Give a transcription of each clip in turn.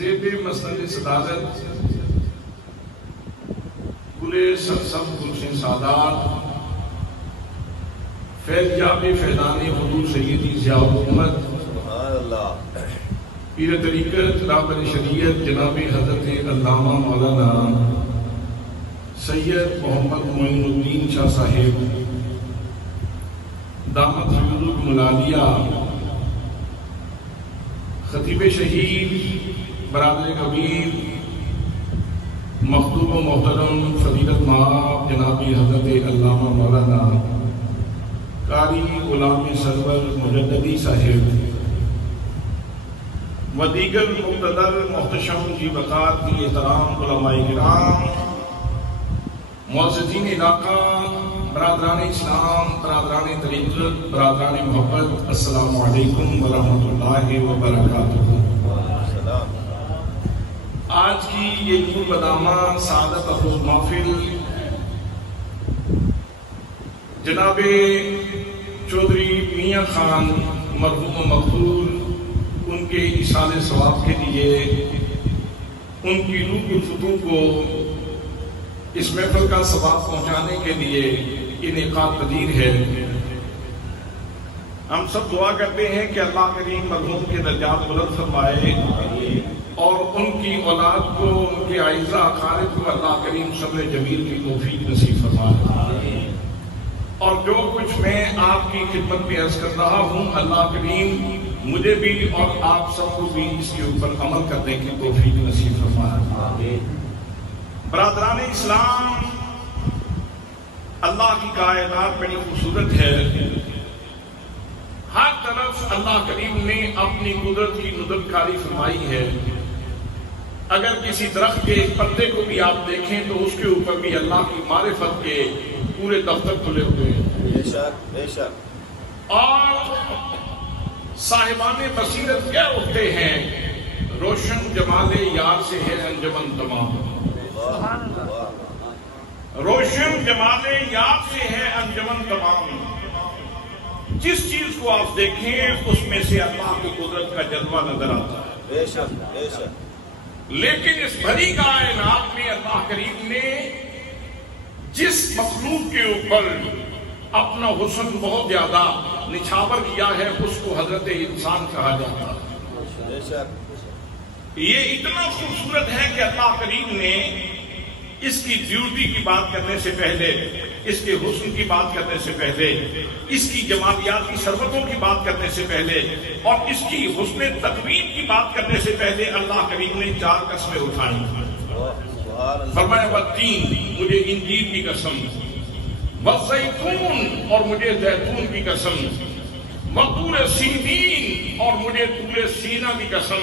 زیب مسند صدارت گلے سرسب گلشن سادات فیضیاب فیضان حضور سیدی ضیاء الحکومت پیر طریقت رابر شریعت جناب حضرت علامہ مولانا سید محمد معین الدین شاہ صاحب دامت فیوضکم العالیہ، خطیب شہید برادر کبیر مخدوم و محترم فضیلت مآب جناب حضرت علامہ مولانا قاری غلام سرور مجددی صاحب و دیگر مقتدر محتشم جی وقار کی احترام علماء کرام، معززین علاقہ، برادران اسلام، برادران طریقت، برادران محبت، السلام علیکم ورحمۃ اللہ وبرکاتہ۔ آج کی یہ نور بدامہ سعادت افروز محفل جناب چودھری میاں خان مرحوم و مقبول ان کے ایصال ثواب کے لیے ان کی روح الفتوح کو اس محفل کا ثواب پہنچانے کے لیے انعقاد پذیر ہے۔ ہم سب دعا کرتے ہیں کہ اللہ کریم مرحوم کے درجات بلند فرمائے اور ان کی اولاد کو، ان کے اعزہ اقارب کو اللہ کریم صبر جمیل کی توفیق نصیب فرمائے۔ اور جو کچھ میں آپ کی خدمت میں عرض کر رہا ہوں، اللہ کریم مجھے بھی اور آپ سب کو بھی اس کے اوپر عمل کرنے کی توفیق نصیب فرمائے۔ برادران اسلام، اللہ کی کائنات بڑی خوبصورت ہے۔ ہر طرف اللہ کریم نے اپنی قدرت کی ندرت کاری فرمائی ہے۔ اگر کسی درخت کے ایک پتے کو بھی آپ دیکھیں تو اس کے اوپر بھی اللہ کی معرفت کے پورے دفتر کھلے ہوئے ہیں۔ بے شک بے شک۔ اور صاحبان بصیرت کیا اٹھتے ہیں، روشن جمال یار سے ہے انجمن تمام، روشن جمال یار سے ہے انجمن تمام۔ جس چیز کو آپ دیکھیں اس میں سے اللہ کی قدرت کا جلوہ نظر آتا ہے۔ بے شک بے شک۔ لیکن اس بھری کائنات میں اللہ کریم نے جس مخلوق کے اوپر اپنا حسن بہت زیادہ نچھاور کیا ہے اس کو حضرت انسان کہا جاتا ہے۔ بے شک۔ یہ اتنا خوبصورت ہے کہ اللہ کریم نے اس کی بیوٹی کی بات کرنے سے پہلے، اس کے حسن کی بات کرنے سے پہلے، اس کی جمالیاتی ثروتوں کی بات کرنے سے پہلے اور اس کی حسن تقویم کی بات کرنے سے پہلے اللہ کریم نے 4 قسمیں اٹھائی۔ فرمایا والتین، مجھے انجیر کی قسم، والزیتون، اور مجھے زیتون کی قسم، وطور سینین، اور مجھے طور سینہ کی قسم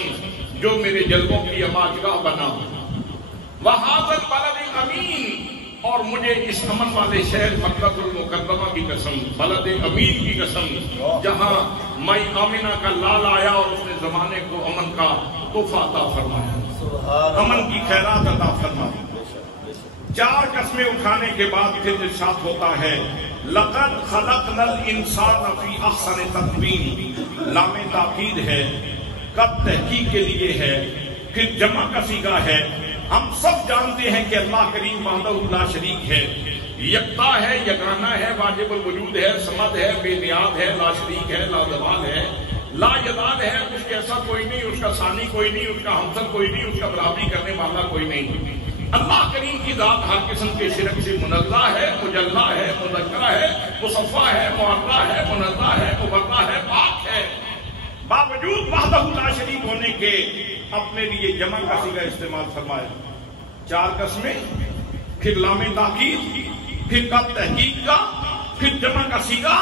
جو میرے جلووں کی اماجگاہ بنا، وہذا البلد الامین، اور مجھے اس امن والے شہر مکہ المکرمہ کی قسم، بلد امین کی قسم جہاں مائی آمنہ کا لال آیا اور اس نے زمانے کو امن کا تحفہ عطا فرمایا، امن کی خیرات عطا فرمائی۔ 4 قسمیں اٹھانے کے بعد پھر ارشاد ہوتا ہے لقد خلقنا الانسان فی احسن تقویم، لام تاکید ہے، قد تحقیق کے لیے ہے، پھر جمع کا صیغہ ہے۔ ہم سب جانتے ہیں کہ اللہ کریم وحدہ لا شریک ہے، یکتا ہے، یگانہ ہے، واجب الوجود ہے، صمد ہے، بے نیاز ہے، لا شریک ہے، لا زوال ہے، لا یداد ہے، اس کے ایسا کوئی نہیں، اس کا ثانی کوئی نہیں، اس کا ہمسر کوئی نہیں، اس کا برابری کرنے والا کوئی نہیں۔ اللہ کریم کی ذات ہر قسم کے شرک سے منزہ ہے، مجلہ ہے، مذکرہ ہے، مصفہ ہے، معرہ ہے، منزہ ہے، مبرہ ہے، پاک ہے۔ باوجود وحدہ لا شریک ہونے کے اپنے لیے جمع کا صیغہ استعمال فرمایا۔ 4 قسمیں، پھر لام تاکید، پھر قد تحقیق کا، پھر جمع کا صیغہ۔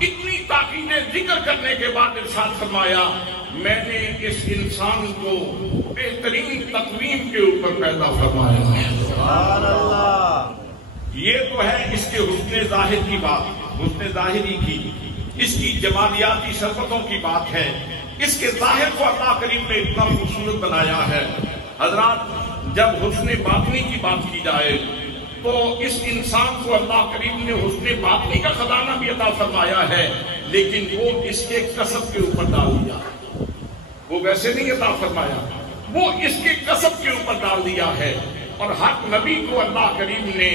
اتنی تاکیدیں ذکر کرنے کے بعد ارشاد فرمایا میں نے اس انسان کو بہترین تقویم کے اوپر پیدا فرمایا۔ سبحان اللہ۔ یہ تو ہے اس کے حسن ظاہر کی بات، حسن ظاہری کی، اس کی جمالیاتی ثروتوں کی بات ہے۔ اس کے ظاہر کو اللہ کریم نے اتنا خوبصورت بنایا ہے۔ حضرات، جب حسن باطنی کی بات کی جائے تو اس انسان کو اللہ کریم نے حسن باطنی کا خزانہ بھی عطا فرمایا ہے، لیکن وہ اس کے کسب کے اوپر ڈال دیا، وہ ویسے نہیں عطا فرمایا۔ وہ اس کے کسب کے اوپر ڈال دیا ہے، اور ہر نبی کو اللہ کریم نے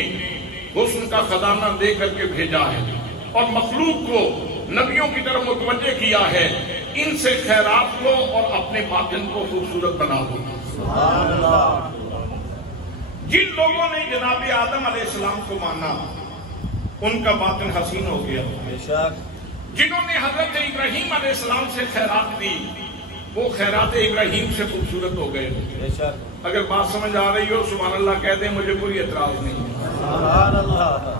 حسن کا خزانہ دے کر کے بھیجا ہے، اور مخلوق کو نبیوں کی طرف متوجہ کیا ہے، ان سے خیرات لو اور اپنے باطن کو خوبصورت بنا دو۔ سبحان اللہ۔ جن لوگوں نے جناب آدم علیہ السلام کو مانا ان کا باطن حسین ہو گیا، بے شک۔ جنہوں نے حضرت ابراہیم علیہ السلام سے خیرات دی وہ خیرات ابراہیم سے خوبصورت ہو گئے۔ بے شک۔ اگر بات سمجھ آ رہی ہو سبحان اللہ کہہ دیں، مجھے کوئی اعتراض نہیں۔ سبحان اللہ۔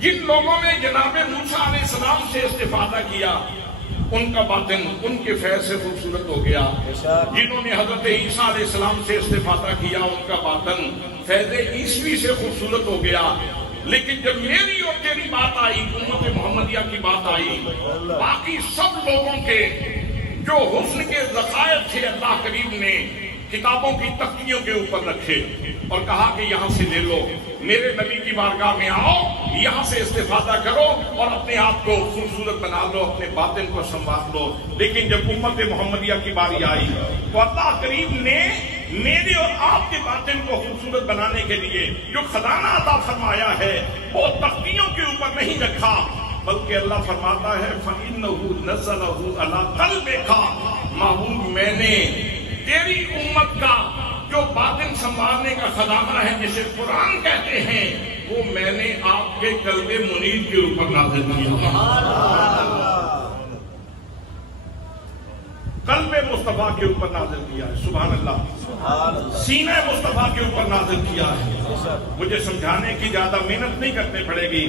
جن لوگوں نے جناب موسیٰ علیہ السلام سے استفادہ کیا ان کا باطن ان کے فیض سے خوبصورت ہو گیا۔ جنہوں نے حضرت عیسیٰ علیہ السلام سے استفادہ کیا ان کا باطن فیض عیسوی سے خوبصورت ہو گیا۔ لیکن جب میری اور تیری بات آئی، امت محمدیہ کی بات آئی، باقی سب لوگوں کے جو حسن کے ذخائر تھے اللہ کریم نے کتابوں کی تختیوں کے اوپر رکھے اور کہا کہ یہاں سے لے لو، میرے نبی کی بارگاہ میں آؤ، یہاں سے استفادہ کرو اور اپنے آپ کو خوبصورت بنا لو، اپنے باطن کو سنوار لو۔ لیکن جب امت محمدیہ کی باری آئی تو اللہ کریم نے میرے اور آپ کے باطن کو خوبصورت بنانے کے لیے جو خزانہ عطا فرمایا ہے وہ تختیوں کے اوپر نہیں رکھا، بلکہ اللہ فرماتا ہے فَإِنَّهُ نَزَّلَهُ عَلَىٰ قَلْبِكَ، محبوب میں نے تیری امت کا جو باطن سنوارنے کا خزانہ ہے جسے قرآن کہتے ہیں وہ میں نے آپ کے قلب منیر کے اوپر نازل کیا، قلب مصطفیٰ کے اوپر نازل کیا ہے۔ سبحان اللہ۔ سینہ مصطفیٰ کے اوپر نازل کیا ہے۔ مجھے سمجھانے کی زیادہ محنت نہیں کرنے پڑے گی،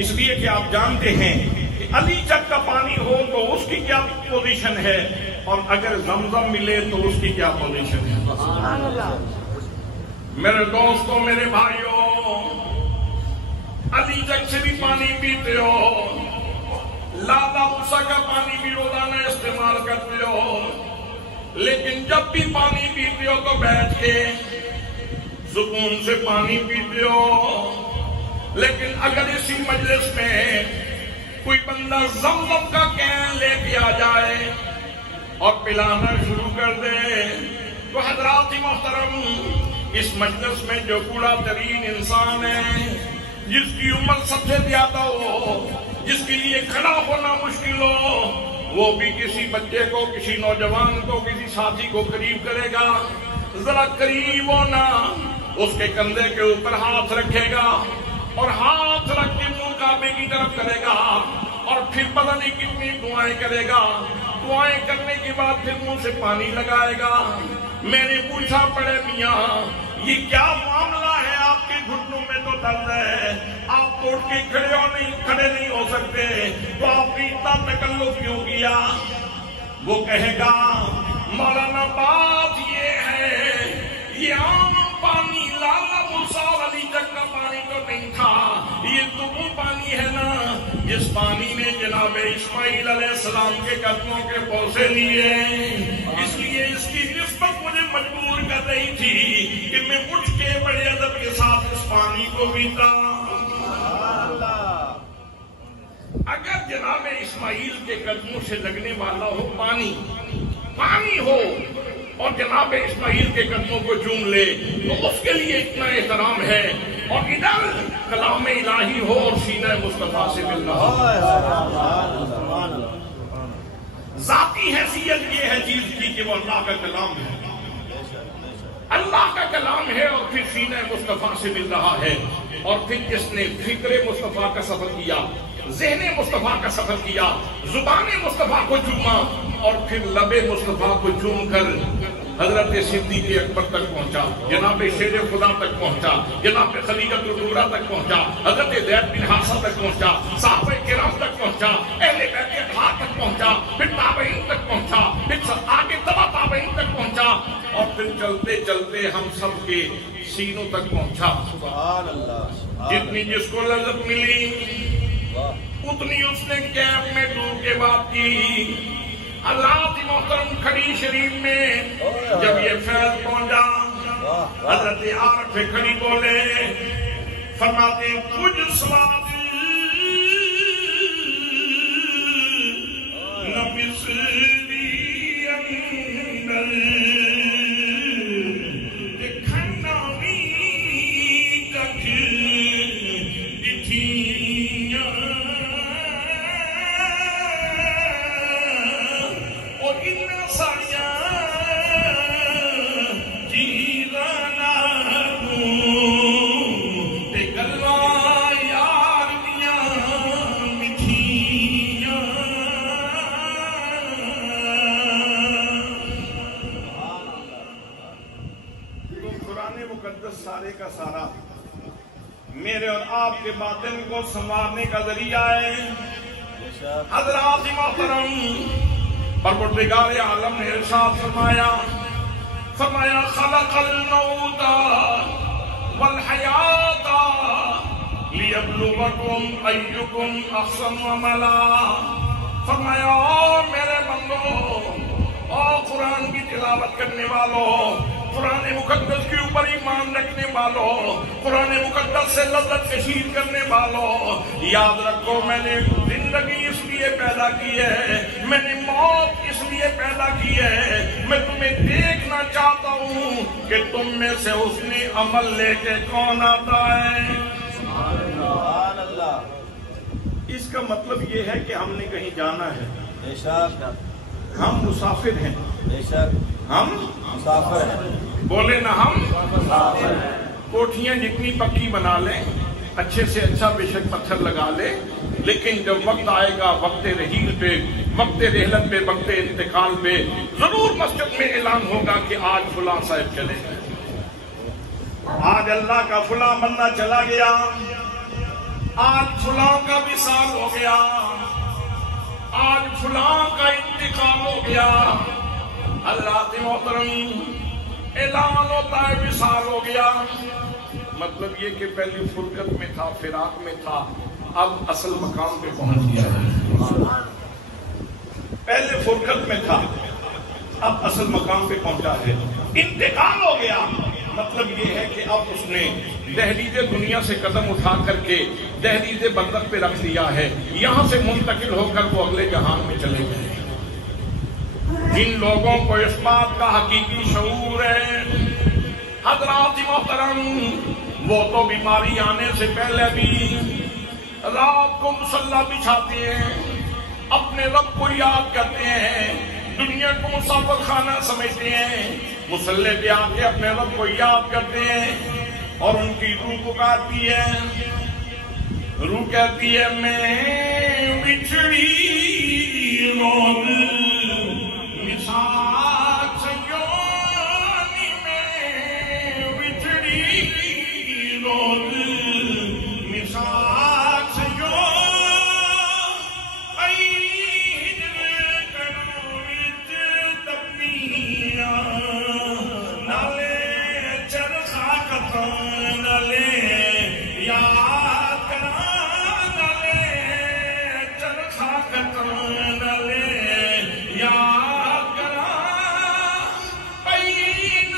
اس لیے کہ آپ جانتے ہیں کہ علی چک کا پانی ہو تو اس کی کیا پوزیشن ہے اور اگر زمزم ملے تو اس کی کیا پوزیشن ہے۔ میرے دوستوں، میرے بھائیوں، علی چک سے بھی پانی پیتے ہو، لالا موسیٰ کا پانی بھی روزانہ استعمال کرتے ہو، لیکن جب بھی پانی پیتے ہو تو بیٹھ کے سکون سے پانی پیتے ہو۔ لیکن اگر اسی مجلس میں کوئی بندہ زمزم کا کین لے کے آ جائے اور پلانا شروع کر دے تو حضرات محترم، اس مجلس میں جو بوڑھا ترین انسان ہے، جس کی عمر سب سے زیادہ ہو، جس کے لیے کھڑا ہونا مشکل ہو، وہ بھی کسی بچے کو، کسی نوجوان کو، کسی ساتھی کو قریب کرے گا، ذرا قریب ہونا، اس کے کندھے کے اوپر ہاتھ رکھے گا اور ہاتھ رکھ کے منہ کعبے کی طرف کرے گا اور پھر پتہ نہیں کتنی دعائیں کرے گا۔ دعائیں کرنے کے بعد پھر منہ سے پانی لگائے گا۔ میں نے پوچھا بڑے میاں یہ کیا معاملہ ہے، آپ کے گھٹنوں میں تو درد ہے، آپ توڑ کے کھڑے نہیں ہو سکتے، تو آپ نے اتنا تکلف کیوں کیا؟ وہ کہے گا مولانا بات یہ ہے، یہ عام پانی لالا موسیٰ علی چک کا پانی تو نہیں تھا، یہ تو وہ پانی ہے نا جس پانی نے جناب اسماعیل علیہ السلام کے قدموں کے بوسے لیے، اس لیے اس کی نسبت مجھے مجبور کر رہی تھی کہ میں اٹھ کے بڑے ادب کے ساتھ اس پانی کو پیتا۔ اگر جناب اسماعیل کے قدموں سے لگنے والا ہو پانی ہو اور جناب اسماعیل کے قدموں کو چوم لے تو اس کے لیے اتنا احترام ہے، اور ادھر کلام الہی ہو اور سینہ مصطفیٰ سے مل رہا ہو۔ ذاتی حیثیت یہ ہے چیز کی کہ وہ اللہ کا کلام ہے، اللہ کا کلام ہے، اور پھر سینہ مصطفیٰ سے مل رہا ہے، اور پھر جس نے فکر مصطفیٰ کا سفر کیا، ذہن مصطفیٰ کا سفر کیا، زبان مصطفیٰ کو چوما اور پھر لب مصطفیٰ کو چوم کر حضرت صدیق اکبر تک پہنچا، جناب شیر خدا تک پہنچا، جناب خلیجۃ الکبریٰ تک پہنچا، حضرت زید بن حارثہ تک پہنچا، صحابہ کرام تک پہنچا، اہل بیت اطہار تک پہنچا، پھر تابعین تک پہنچا، پھر آگے تبع تابعین تک پہنچا، اور پھر چلتے چلتے ہم سب کے سینوں تک پہنچا۔ سبحان اللہ۔ جتنی جس کو لذت ملی اتنی اس نے کیمپ میں ڈوب کے بات کی۔ اللہ کی محترم کھڑی شریف میں جب یہ فیض پہنچا، حضرت عارف کھڑی بولے، فرماتے کچھ سواد نہ مصری اندر سارے کا سارا میرے اور آپ کے باطن کو سنوارنے کا ذریعہ ہے. حضرات محترم، پروردگار عالم نے ارشاد فرمایا خلق الموت والحیات لیبلوکم ایکم احسن عملا. فرمایا میرے بندو اور قرآن کی تلاوت کرنے والوں، قرآن مقدس کے اوپر ایمان رکھنے والوں، قرآن مقدس سے لذت کشید کرنے والوں، یاد رکھو میں نے زندگی اس لیے پیدا کی ہے، میں نے موت اس لیے پیدا کی ہے، میں تمہیں دیکھنا چاہتا ہوں کہ تم میں سے اس نے عمل لے کے کون آتا ہے. سبحان اللہ. اس کا مطلب یہ ہے کہ ہم نے کہیں جانا ہے. بے شک ہم مسافر ہیں. بے شک ہم مسافر ہیں. بولے نا ہم مسافر ہیں. کوٹھیاں جتنی پکی بنا لیں، اچھے سے اچھا بے شک پتھر لگا لیں، لیکن جب وقت آئے گا وقت رحیل پہ، وقت رحلت پہ، وقت انتقال پہ، ضرور مسجد میں اعلان ہوگا کہ آج فلاں صاحب چلے گئے، آج اللہ کا فلاں بندہ چلا گیا، آج فلاں کا وصال ہو گیا، آج فلاں کا انتقال ہو گیا. حضرات محترم اعلان ہوتا ہے وصال ہو گیا، مطلب یہ کہ پہلی فرقت میں تھا، فراق میں تھا، اب اصل مقام پہ پہنچ گیا ہے. پہلے فرقت میں تھا، اب اصل مقام پہ پہنچا ہے. انتقال ہو گیا مطلب یہ ہے کہ اب اس نے دہلیز دنیا سے قدم اٹھا کر کے دہلیز برزخ پہ رکھ دیا ہے. یہاں سے منتقل ہو کر وہ اگلے جہان میں چلے گئے. جن لوگوں کو اس بات کا حقیقی شعور ہے حضرات محترم، وہ تو بیماری آنے سے پہلے بھی رات کو مصلی بچھاتے ہیں، اپنے رب کو یاد کرتے ہیں، دنیا کو مسافر خانہ سمجھتے ہیں، مصلی پہ آ کے اپنے رب کو یاد کرتے ہیں، اور ان کی روح پکارتی ہے، روح کہتی ہے میں بچھڑی روز مساق سیونی میں، بچھڑی روز مساق سیونی کرویت تبنیاں نالے چرخا کتان نالے یاد کران نالے چرخا کتان نالے یاد کران پین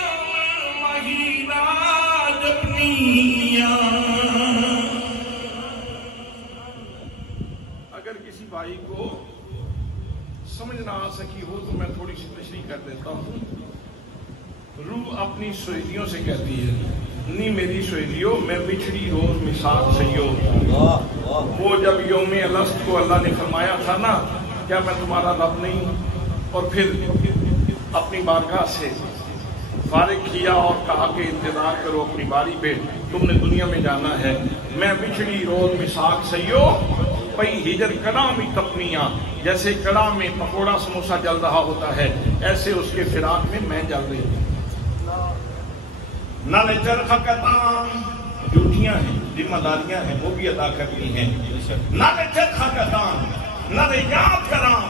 مہینہ جبنیاں. اگر کسی بھائی کو سمجھ نہ آ سکی ہو تو میں تھوڑی سی تشریح کر دیتا ہوں. روح اپنی سہیلیوں سے کہتی ہے نی میری سہیلیوں میں بچھڑی روز مساق سیو. وہ جب یوم الست کو اللہ نے فرمایا تھا نا کیا میں تمہارا رب نہیں، اور پھر اپنی بارگاہ سے فارغ کیا اور کہا کہ انتظار کرو اپنی باری پہ، تم نے دنیا میں جانا ہے. میں بچھڑی روز مساق سیو پئی ہجر کڑا میں تپنیاں، جیسے کڑا میں پکوڑا سموسا جل رہا ہوتا ہے ایسے اس کے فراق میں جل رہی ہوں. نہ چرخا کتان ڈیوٹیاں ہیں، ذمہ داریاں ہیں، وہ بھی ادا کرنی ہیں. نہ چرخا کتان نہ یاد کراں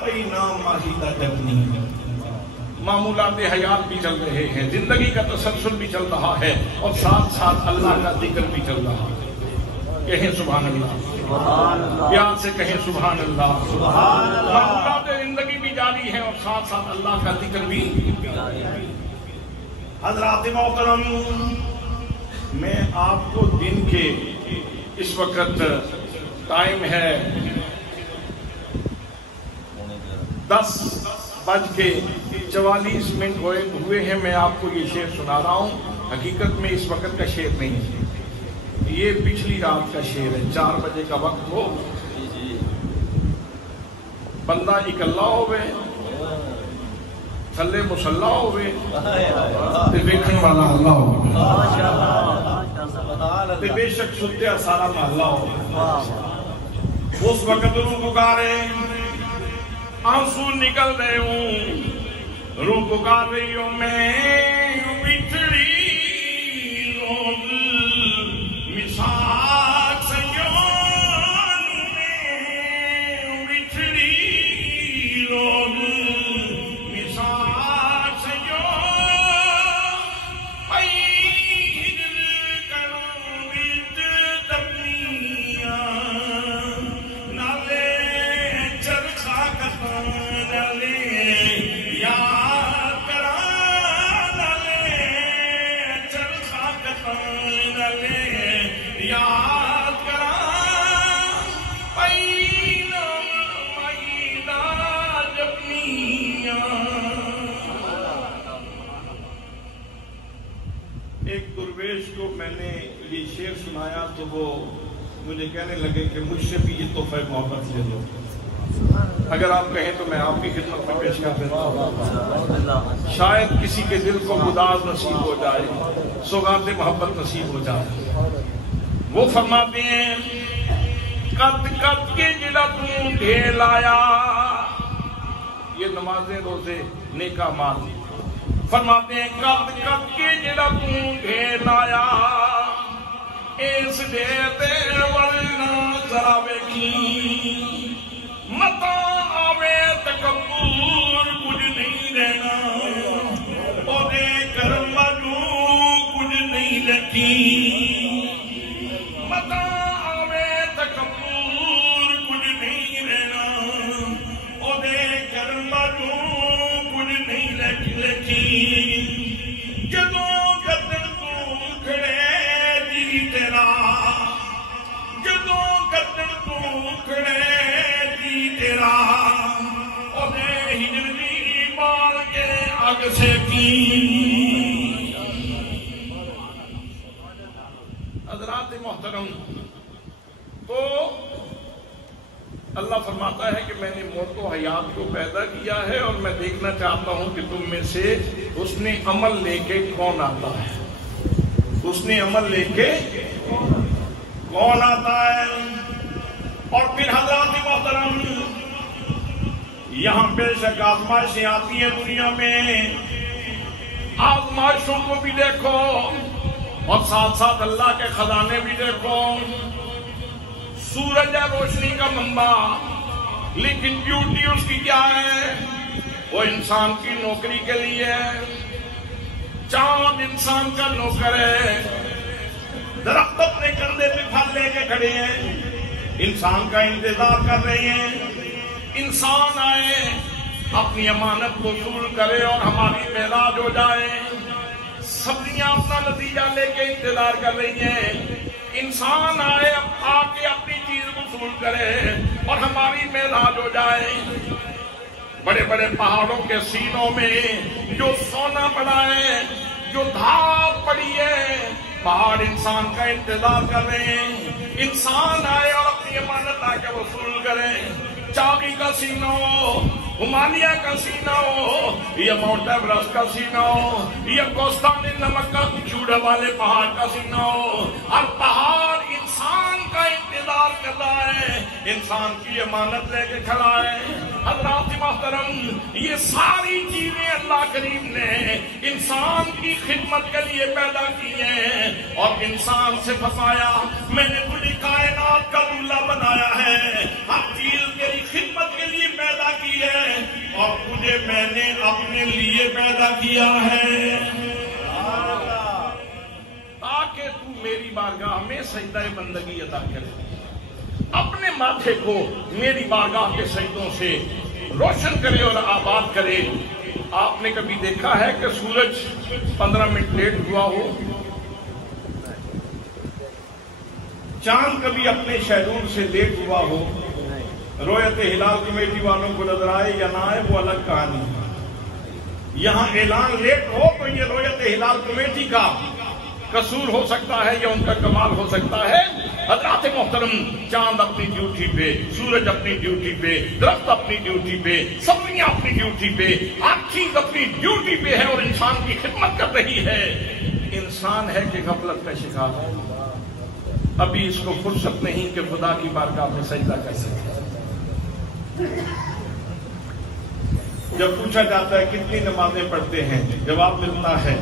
پئی نام ماہیدہ جبنی. معمولات حیات بھی چل رہے ہیں، زندگی کا تسلسل بھی چل رہا ہے، اور ساتھ ساتھ اللہ کا ذکر بھی چل رہا ہے. کہیں سبحان اللہ، پیار سے کہیں سبحان اللہ. معمولات زندگی بھی جاری ہیں اور ساتھ ساتھ اللہ کا ذکر بھی. حضرات محترم میں آپ کو دن کے اس وقت ٹائم ہے 10:44 ہوئے ہیں. میں آپ کو یہ شعر سنا رہا ہوں، حقیقت میں اس وقت کا شعر نہیں ہے، یہ پچھلی رات کا شعر ہے. 4 بجے کا وقت ہو، بندہ اکلا ہوئے، تھلے مسلح ہوئے، دیکھن والا اللہ ہوئے، بے شک ستیا سارا محلہ ہوئے. اس وقت روح پکارے، آنسو نکل رہے ہوں، روح پکار رہی ہوں میں بچھڑی ایک درویش کو میں نے یہ شعر سنایا تو وہ مجھے کہنے لگے کہ مجھ سے بھی یہ تحفہ محبت لے لو. اگر آپ کہیں تو میں آپ کی خدمت میں پیش کر دیتا ہوں. شاید کسی کے دل کو گداز نصیب ہو جائے, سوغات محبت نصیب ہو جائے. وہ فرماتے ہیں قد قد کے جڑا توں ڈھیل آیا, یہ نمازیں روزے نیکا مال. فرماتے ہیں قد قد کے جڑا توں ڈھیل آیا, اس ڈھیر تے ورنہ ذرا ویکھی, متا آوے تکبر کچھ نہیں رہنا, اودے کرم جو کچھ نہیں لکھی. متا آوے تکبر کچھ نہیں رہنا, اودے کرم جو کچھ نہیں لکھی. جدوں گردن تو کھڑے جی تیرا, جدوں گردن تو کھڑے تیرا, اودے ہجری بال کے اگ سے کی. حضرات محترم, تو اللہ فرماتا ہے کہ میں نے موت و حیات کو پیدا کیا ہے اور میں دیکھنا چاہتا ہوں کہ تم میں سے حسن عمل لے کے کون آتا ہے. حسن عمل لے کے کون آتا ہے. اور پھر حضرات محترم, یہاں بے شک آزمائشیں آتی ہیں دنیا میں, آزمائشوں کو بھی دیکھو اور ساتھ ساتھ اللہ کے خزانے بھی دیکھو. سورج ہے روشنی کا منبع, لیکن ڈیوٹی اس کی کیا ہے؟ وہ انسان کی نوکری کے لیے ہے. چاند انسان کا نوکر ہے. درخت اپنے کندھے پہ پھل لے کے کھڑے ہیں, انسان کا انتظار کر رہے ہیں. انسان آئے, اپنی امانت کو وصول کرے اور ہماری معراج ہو جائے. سبزیاں اپنا نتیجہ لے کے انتظار کر رہی ہیں. انسان آئے, آ کے اپنی چیز وصول کرے اور ہماری معراج ہو جائے. بڑے بڑے پہاڑوں کے سینوں میں جو سونا پڑا ہے, جو دھات پڑی ہے, پہاڑ انسان کا انتظار کر رہے ہیں. انسان آئے اور اپنی امانت آ کے وصول کرے. چاقی کا سینہ ہو, ہمالیہ کا سینہ ہو, یا ماؤنٹ ایورسٹ کا سینہ ہو, یا کوستان نمک کا چوڑے والے پہاڑ کا سینہ ہو, اور پہاڑ انسان کا انتظار کر رہا ہے, انسان کی امانت لے کے کھڑا ہے. حضرات محترم, یہ ساری چیزیں اللہ کریم نے انسان کی خدمت کے لیے پیدا کی ہیں اور انسان سے فرمایا میں نے تجھے کائنات کا دلہا بنایا ہے, ہر چیز تیری خدمت کے لیے پیدا کی ہے اور تجھے میں نے اپنے لیے پیدا کیا ہے تاکہ تو میری بارگاہ میں سجدہ بندگی ادا کرے. اپنے ماتھے کو میری بارگاہ کے سجدوں سے روشن کرے اور آباد کرے. آپ نے کبھی دیکھا ہے کہ سورج 15 منٹ لیٹ ہوا ہو؟ چاند کبھی اپنے شیڈول سے لیٹ ہوا ہو؟ رویت ہلال کمیٹی والوں کو نظر آئے یا نہ آئے وہ الگ کہانی. یہاں اعلان لیٹ ہو تو یہ رویت ہلال کمیٹی کا قصور ہو سکتا ہے یا ان کا کمال ہو سکتا ہے. حضرات محترم, چاند اپنی ڈیوٹی پہ, سورج اپنی ڈیوٹی پہ, درخت اپنی ڈیوٹی پہ, سبزیاں اپنی ڈیوٹی پہ, ہر چیز اپنی ڈیوٹی پہ ہے اور انسان کی خدمت کر رہی ہے. انسان ہے کہ غفلت کا شکار ہے, ابھی اس کو فرصت نہیں کہ خدا کی بارگاہ میں سجدہ کر سکے. جب پوچھا جاتا ہے کتنی نمازیں پڑھتے ہیں, جواب ملتا ہے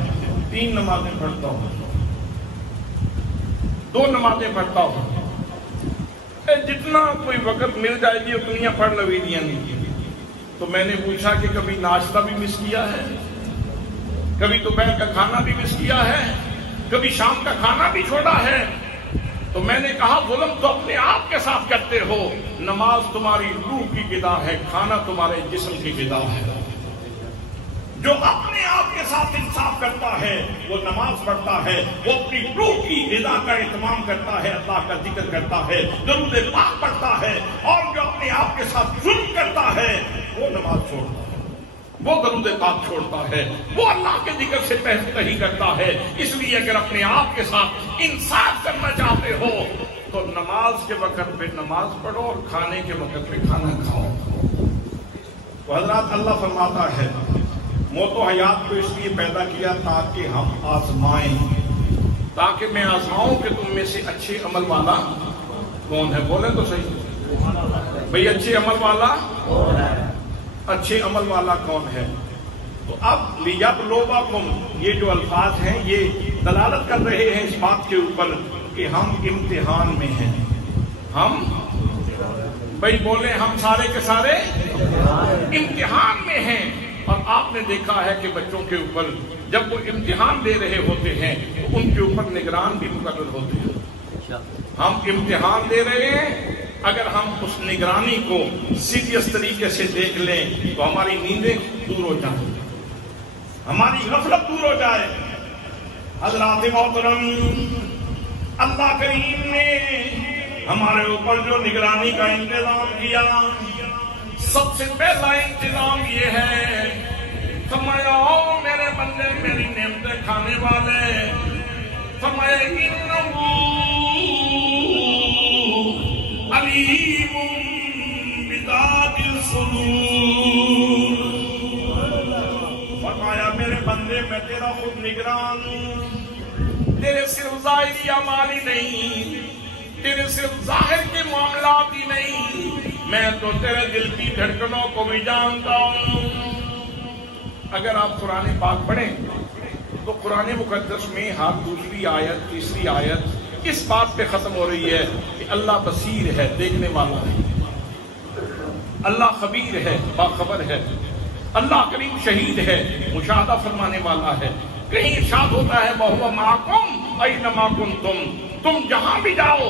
3 نمازیں پڑھتا ہوں, 2 نمازیں پڑھتا ہوں. جتنا کوئی وقت مل جائے گی اتنی پڑھ لوی دیا نہیں. تو میں نے پوچھا کہ کبھی ناشتہ بھی مس کیا ہے, کبھی دوپہر کا کھانا بھی مس کیا ہے, کبھی شام کا کھانا بھی چھوڑا ہے؟ تو میں نے کہا ظلم تو اپنے آپ کے ساتھ کرتے ہو. نماز تمہاری روح کی غذا ہے, کھانا تمہارے جسم کی غذا ہے. جو اپنے آپ کے ساتھ انصاف کرتا ہے وہ نماز پڑھتا ہے, وہ اپنی روح کی غذا کا اہتمام کرتا ہے, اللہ کا ذکر کرتا ہے, درود پاک پڑھتا ہے. اور جو اپنے آپ کے ساتھ ظلم کرتا ہے وہ نماز چھوڑتا ہے. وہ درود پاک چھوڑتا ہے، وہ اللہ کے ذکر سے پہلے ہی کرتا ہے۔ اس لیے اگر اپنے آپ کے ساتھ انصاف کرنا چاہتے ہو تو نماز کے وقت پہ نماز پڑھو اور کھانے کے وقت پہ کھانا کھاؤ۔ تو حضرات اللہ فرماتا ہے موت و حیات کو اس لیے پیدا کیا تاکہ ہم آزمائیں، تاکہ میں آزماؤں کہ تم میں سے اچھے عمل والا کون ہے۔ بولے تو صحیح بھئی، اچھے عمل والا اچھے عمل والا کون ہے؟ تو اب لیبلوکم، یہ جو الفاظ ہیں یہ دلالت کر رہے ہیں اس بات کے اوپر کہ ہم امتحان میں ہیں۔ ہم بھائی بولے ہم سارے کے سارے امتحان میں ہیں۔ اور آپ نے دیکھا ہے کہ بچوں کے اوپر جب وہ امتحان دے رہے ہوتے ہیں تو ان کے اوپر نگران بھی مقرر ہوتے ہیں۔ ہم امتحان دے رہے ہیں، اگر ہم اس نگرانی کو سیریس طریقے سے دیکھ لیں تو ہماری نیندیں دور ہو جائیں، ہماری غفلت دور ہو جائے۔ حضرات محترم، اللہ کریم نے ہمارے اوپر جو نگرانی کا انتظام کیا، سب سے پہلا انتظام یہ ہے، فرمایا او میرے بندے میری نعمتیں کھانے والے، فرمایا انہو علیم بذات الصدور، فرمایا میرے بندے میں تیرا خود نگران ہوں، تیرے صرف ظاہری اعمال ہی نہیں، تیرے صرف ظاہر کے معاملات ہی نہیں، میں تو تیرے دل کی دھڑکنوں کو بھی جانتا ہوں۔ اگر آپ قرآن پاک پڑھیں تو قرآن مقدس میں ہر دوسری آیت تیسری آیت اس بات پہ ختم ہو رہی ہے کہ اللہ بصیر ہے، دیکھنے والا ہے، اللہ خبیر ہے، باخبر ہے، اللہ کریم شہید ہے، مشاہدہ فرمانے والا ہے۔ کہیں ارشاد ہوتا ہے وَهُوَ مَعَكُمْ أَيْنَمَا كُنْتُمْ، تم جہاں بھی جاؤ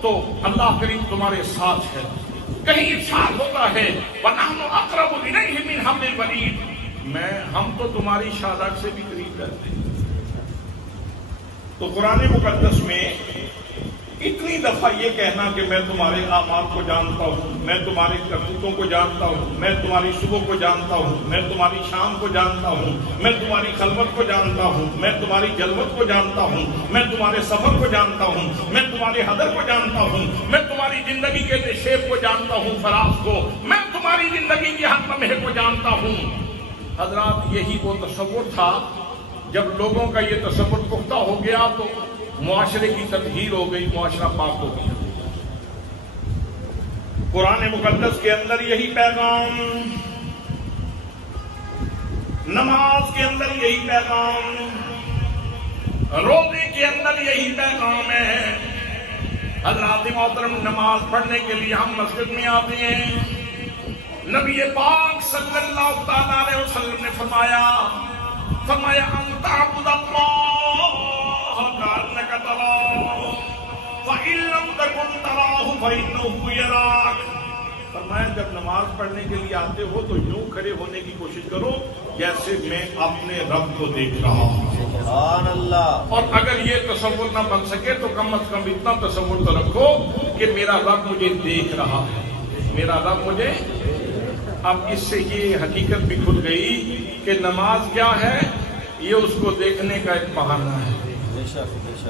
تو اللہ کریم تمہارے ساتھ ہے۔ کہیں ارشاد ہوتا ہے وَنَحْنُ أَقْرَبُ إِلَيْهِ مِنْ حَبْلِ الْوَرِيدِ، ہم تو تمہاری شاداب سے بھی قریب کرتے ہیں۔ تو قرآن مقدس میں اتنی دفعہ یہ کہنا کہ میں تمہارے اعمال کو جانتا ہوں، میں تمہاری کرتوتوں کو جانتا ہوں، میں تمہاری صبح کو جانتا ہوں، میں تمہاری شام کو جانتا ہوں، میں تمہاری خلوت کو جانتا ہوں، میں تمہاری جلوت کو جانتا ہوں، میں تمہارے سفر کو جانتا ہوں، میں تمہارے حضر کو جانتا ہوں، میں تمہاری زندگی کے نشیب کو جانتا ہوں، فراز کو، میں تمہاری زندگی کی ہر لمحے کو جانتا ہوں۔ حضرات یہی وہ تصور تھا، جب لوگوں کا یہ تصور پختہ ہو گیا تو معاشرے کی تطہیر ہو گئی، معاشرہ پاک ہو گیا۔ قرآن مقدس کے اندر یہی پیغام، نماز کے اندر یہی پیغام، روزے کے اندر یہی پیغام ہے۔ حضرات محترم، نماز پڑھنے کے لیے ہم مسجد میں آتے ہیں، نبی پاک صلی اللہ تعالیٰ علیہ وسلم نے فرمایا ان تعبد اللہ کأنک تراہ فإن لم تکن تراہ فإنہ یراک۔ فرمایا جب نماز پڑھنے کے لیے آتے ہو تو یوں کھڑے ہونے کی کوشش کرو جیسے میں اپنے رب کو دیکھ رہا ہوں۔ سبحان اللہ۔ اور اگر یہ تصور نہ بن سکے تو کم از کم اتنا تصور تو رکھو کہ میرا رب مجھے دیکھ رہا ہے، میرا رب مجھے۔ اب اس سے یہ حقیقت بھی کھل گئی کہ نماز کیا ہے، یہ اس کو دیکھنے کا ایک بہانہ ہے،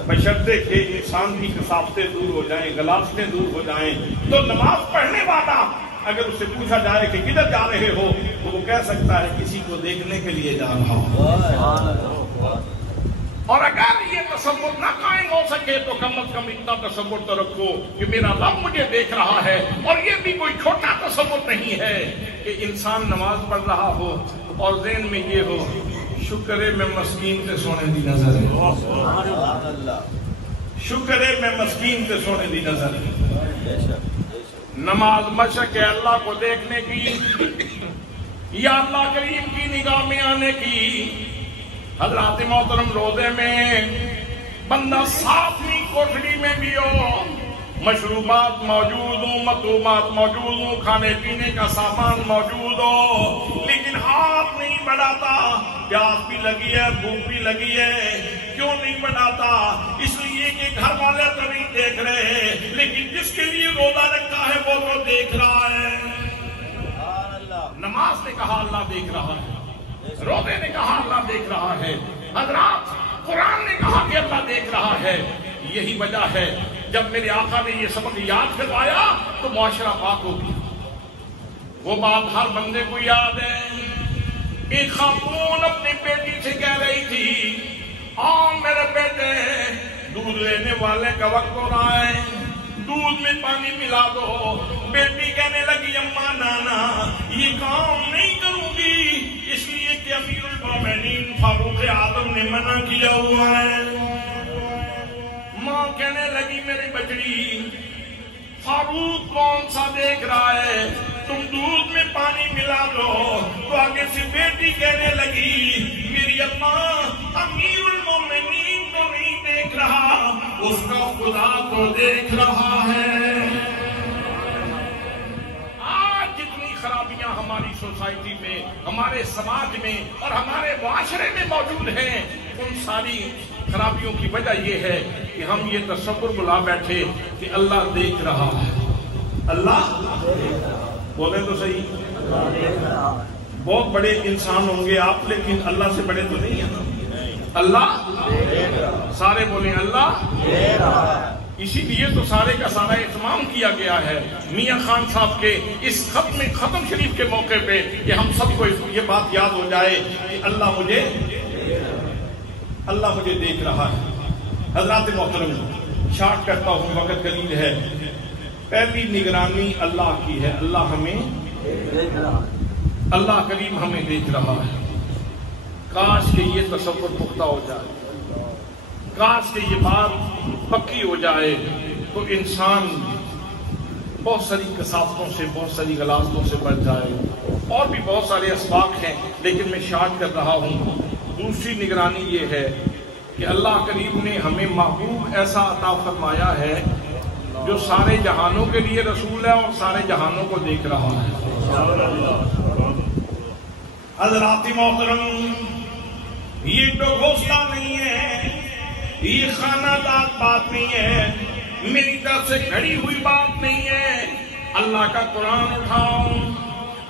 بشرطے کہ انسان کی کثافتیں دور ہو جائیں، غلاظتیں دور ہو جائیں۔ تو نماز پڑھنے والا اگر اسے پوچھا جائے کہ کدھر جا رہے ہو تو وہ کہہ سکتا ہے کسی کو دیکھنے کے لیے جا رہا ہوں۔ اور اگر یہ تصور نہ قائم ہو سکے تو کم از کم اتنا تصور تو رکھو کہ میرا رب مجھے دیکھ رہا ہے۔ اور یہ بھی کوئی چھوٹا تصور نہیں ہے کہ انسان نماز پڑھ رہا ہو اور ذہن میں یہ ہو شکر ہے میں مسکین تے سونے دی نظر ہے، شکر ہے میں مسکین تے سونے دی نظر ہے۔ نماز مشق ہے اللہ کو دیکھنے کی یا اللہ کریم کی نگاہ میں آنے کی۔ حضرات محترم، روزے میں بندہ صافی کوٹھڑی میں بھی ہو، مشروبات موجود ہوں، مطلوبات موجود ہوں، کھانے پینے کا سامان موجود ہو، لیکن ہاتھ نہیں بڑھاتا۔ پیاس بھی لگی ہے، بھوک بھی لگی ہے، کیوں نہیں بڑھاتا؟ اس لیے کہ گھر والے تو نہیں دیکھ رہے ہیں، لیکن جس کے لیے روزہ رکھا ہے وہ تو دیکھ رہا ہے۔ نماز نے کہا اللہ دیکھ رہا ہے، روزے نے کہا اللہ دیکھ رہا ہے، حضرات قرآن نے کہا کہ اللہ دیکھ رہا ہے۔ یہی وجہ ہے جب میرے آقا نے یہ سبق یاد کروایا تو معاشرہ پاک ہو گیا۔ وہ بات ہر بندے کو یاد ہے۔ ایک خاتون اپنی بیٹی سے کہہ رہی تھی، میرے بیٹے دودھ لینے والے کا وقت ہو رہا ہے، دودھ میں پانی ملا دو۔ بیٹی کہنے لگی اماں نانا یہ کام نہیں کروں گی، اس لیے کہ امیر المومنین فاروق اعظم نے منع کیا ہوا ہے۔ ماں کہنے لگی میری بچڑی فاروق کون سا دیکھ رہا ہے، تم دودھ میں پانی ملا دو۔ تو آگے سے بیٹی کہنے لگی میری اماں امیر المومنین تو نہیں دیکھ رہا، اس کا خدا تو دیکھ رہا ہے۔ آج جتنی خرابیاں ہماری سوسائٹی میں، ہمارے سماج میں اور ہمارے معاشرے میں موجود ہیں، ان ساری خرابیوں کی وجہ یہ ہے کہ ہم یہ تصور بلا بیٹھے کہ اللہ دیکھ رہا ہے۔ اللہ بولے تو صحیح، بہت بڑے انسان ہوں گے آپ لیکن اللہ سے بڑے تو نہیں ہیں۔ اللہ سارے بولیں اللہ، اسی لیے تو سارے کا سارا اہتمام کیا گیا ہے میاں خان صاحب کے اس ختم شریف کے موقع پہ کہ ہم سب کو یہ بات یاد ہو جائے کہ اللہ مجھے دیکھ رہا ہے۔ حضرات محترم شارٹ کرتا ہوں، وقت قلیل ہے۔ پہلی نگرانی اللہ کی ہے، اللہ کریم ہمیں دیکھ رہا ہے۔ کاش کہ یہ تصور پختہ ہو جائے، کاش کہ یہ بات پکی ہو جائے تو انسان بہت ساری کثافتوں سے، بہت ساری غلاظتوں سے بچ جائے۔ اور بھی بہت سارے اسباق ہیں لیکن میں شارٹ کر رہا ہوں۔ دوسری نگرانی یہ ہے کہ اللہ کریم نے ہمیں محبوب ایسا عطا فرمایا ہے جو سارے جہانوں کے لیے رسول ہے اور سارے جہانوں کو دیکھ رہا ہے۔ حضرات محترم یہ تو گھوسلہ نہیں ہے، یہ خانہ دار بات نہیں ہے، میری طرف سے گھڑی ہوئی بات نہیں ہے۔ اللہ کا قرآن اٹھاؤ،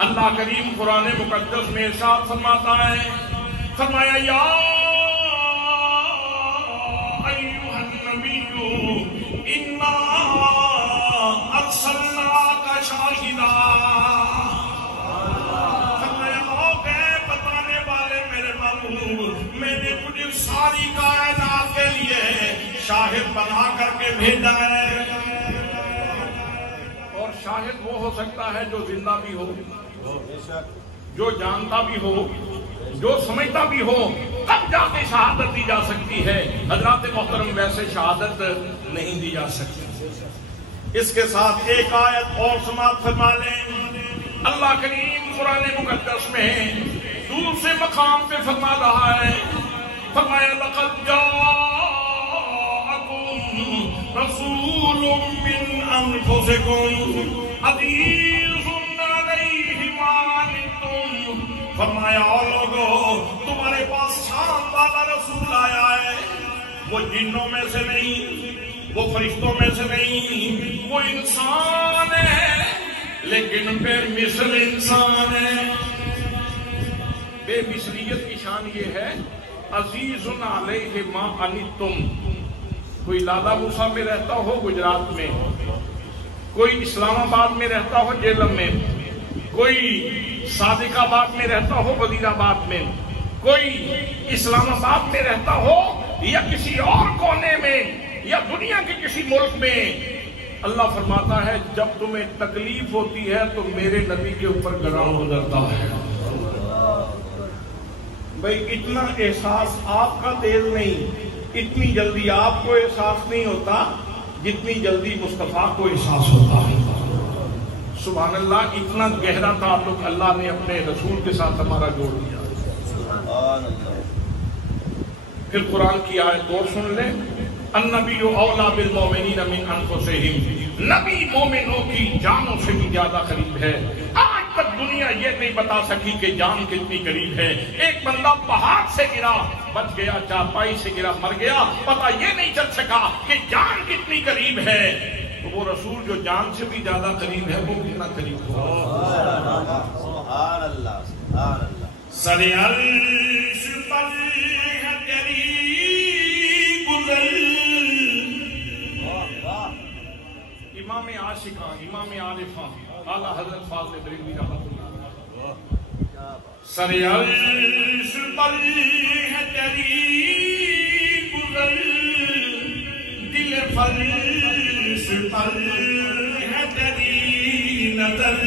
اللہ کریم قرآن مقدس میں ارشاد فرماتا ہے، فرمایا یا ایھا النبی انا ارسلناک شاہدا، فرمایا موقع بتانے والے میرے محبوب، میں نے تجھے ساری کائنات کے لیے شاہد بنا کر کے بھیجا ہے۔ اور شاہد وہ ہو سکتا ہے جو زندہ بھی ہو، جو جانتا بھی ہو، جو سمجھتا بھی ہو، تب جا کے شہادت دی جا سکتی ہے۔ حضرات محترم ویسے شہادت نہیں دی جا سکتی۔ اس کے ساتھ ایک آیت اور سماعت فرما لیں۔ اللہ کریم قرآن مقدس میں دوسرے مقام پہ فرما رہا ہے، فرمایا لقد جاءکم رسول من انفسکم عزیز علیہ ما عنتم، فرمایا اور لوگوں تمہارے پاس شان والا رسول آیا ہے، وہ جنوں میں سے نہیں، وہ فرشتوں میں سے نہیں، وہ انسان ہے لیکن بے مثل انسان ہے۔ بے مثلیت کی شان یہ ہے عزیز علیہ ما عنتم۔ کوئی لالا موسیٰ میں رہتا ہو گجرات میں، کوئی اسلام آباد میں رہتا ہو جیلم میں، کوئی صادق آباد میں رہتا ہو وزیر آباد میں، کوئی اسلام آباد میں رہتا ہو یا کسی اور کونے میں یا دنیا کے کسی ملک میں، اللہ فرماتا ہے جب تمہیں تکلیف ہوتی ہے تو میرے نبی کے اوپر گراں گزرتا ہے۔ بھئی اتنا احساس آپ کا تیز نہیں، اتنی جلدی آپ کو احساس نہیں ہوتا جتنی جلدی مصطفیٰ کو احساس ہوتا ہے۔ سبحان اللہ، اتنا گہرا تعلق اللہ نے اپنے رسول کے ساتھ ہمارا جوڑ دیا۔ پھر قرآن کی آیت اور سن لیں، النبی اولیٰ بالمؤمنین من انفسہم، نبی مومنوں کی جانوں سے بھی زیادہ قریب ہے۔ آج تک دنیا یہ نہیں بتا سکی کہ جان کتنی قریب ہے۔ ایک بندہ پہاڑ سے گرا بچ گیا، چارپائی سے گرا مر گیا، پتہ یہ نہیں چل سکا کہ جان کتنی قریب ہے۔ تو وہ رسول جو جان سے بھی زیادہ قریب ہے وہ کتنا قریب ہو۔ سبحان اللہ سبحان اللہ سر عرش پر ہے تیری گزر. امام عاشقاں امام عارفاں اعلیٰ حضرت فاضل بریلوی رحمۃ اللہ. سر عرش پر ہے تیری گزر دل فرش پر ہے تیری نظر.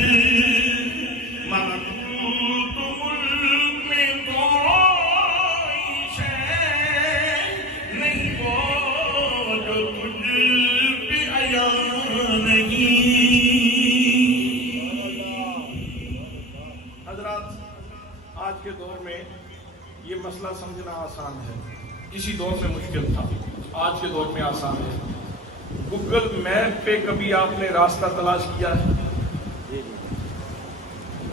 ملکوت ملک میں کوئی شے نہیں وہ جو تجھ پہ عیاں نہیں. حضرات آج کے دور میں یہ مسئلہ سمجھنا آسان ہے. کسی دور میں مشکل تھا, آج کے دور میں آسان ہے. گوگل میپ پہ کبھی آپ نے راستہ تلاش کیا ہے؟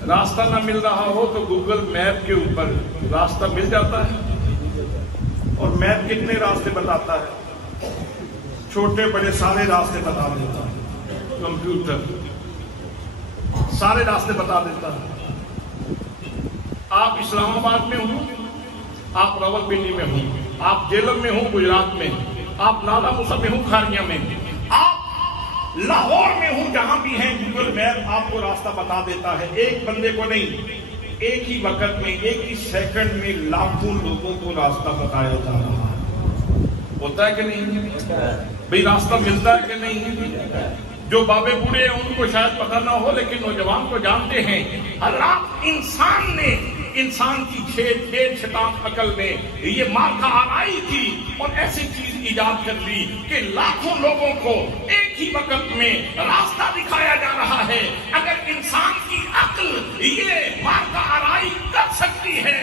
راستہ نہ مل رہا ہو تو گوگل میپ کے اوپر راستہ مل جاتا ہے. اور میپ کتنے راستے بتاتا ہے؟ چھوٹے بڑے سارے راستے بتا دیتا ہے. کمپیوٹر سارے راستے بتا دیتا ہے. آپ اسلام آباد میں ہوں, آپ راول پنڈی میں ہوں, آپ جیلم میں ہوں گجرات میں, آپ نالا موسیٰ میں ہوں کھاریاں میں, آپ لاہور میں ہوں, جہاں بھی ہیں گوگل میپ آپ کو راستہ بتا دیتا ہے. ایک بندے کو نہیں, ایک ہی وقت میں ایک ہی سیکنڈ میں لاکھوں لوگوں کو راستہ بتایا جا رہا ہے. ہوتا ہے کہ نہیں بھئی؟ راستہ ملتا ہے کہ نہیں؟ جو بابے بوڑھے ہیں ان کو شاید پتہ نہ ہو, لیکن نوجوان کو جانتے ہیں. حضرات انسان نے انسان کی چھیڑ چھتاپ عقل میں یہ مارکہ آرائی کی اور ایسی چیز ایجاد کر لی کہ لاکھوں لوگوں کو ایک ہی وقت میں راستہ دکھایا جا رہا ہے. اگر انسان کی عقل یہ مارکہ آرائی کر سکتی ہے,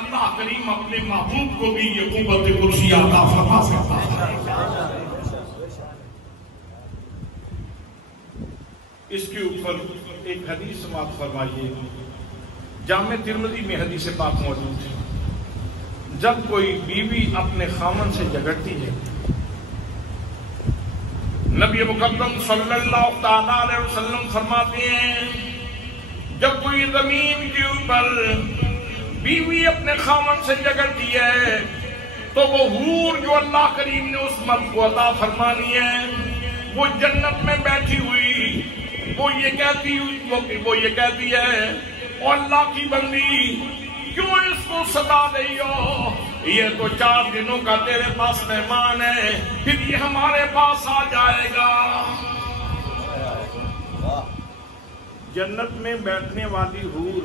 اللہ کریم اپنے محبوب کو بھی یہ قوت کرسی عطا فرما سکتا ہے. اس کے اوپر ایک حدیث سماعت فرمائیے. جامع ترمذی میں حدیث پاک موجود ہے. جب کوئی بیوی اپنے خامن سے جھگڑتی ہے, نبی مقدم صلی اللہ تعالیٰ علیہ وسلم فرماتے ہیں جب کوئی زمین کے اوپر بیوی اپنے خامن سے جھگڑتی ہے تو وہ حور جو اللہ کریم نے اس مرد کو عطا فرمانی ہے, وہ جنت میں بیٹھی ہوئی وہ یہ کہتی ہے او اللہ کی بندی کیوں اس کو ستا رہی ہو, یہ تو 4 دنوں کا تیرے پاس مہمان ہے, پھر یہ ہمارے پاس آ جائے گا. جنت میں بیٹھنے والی حور,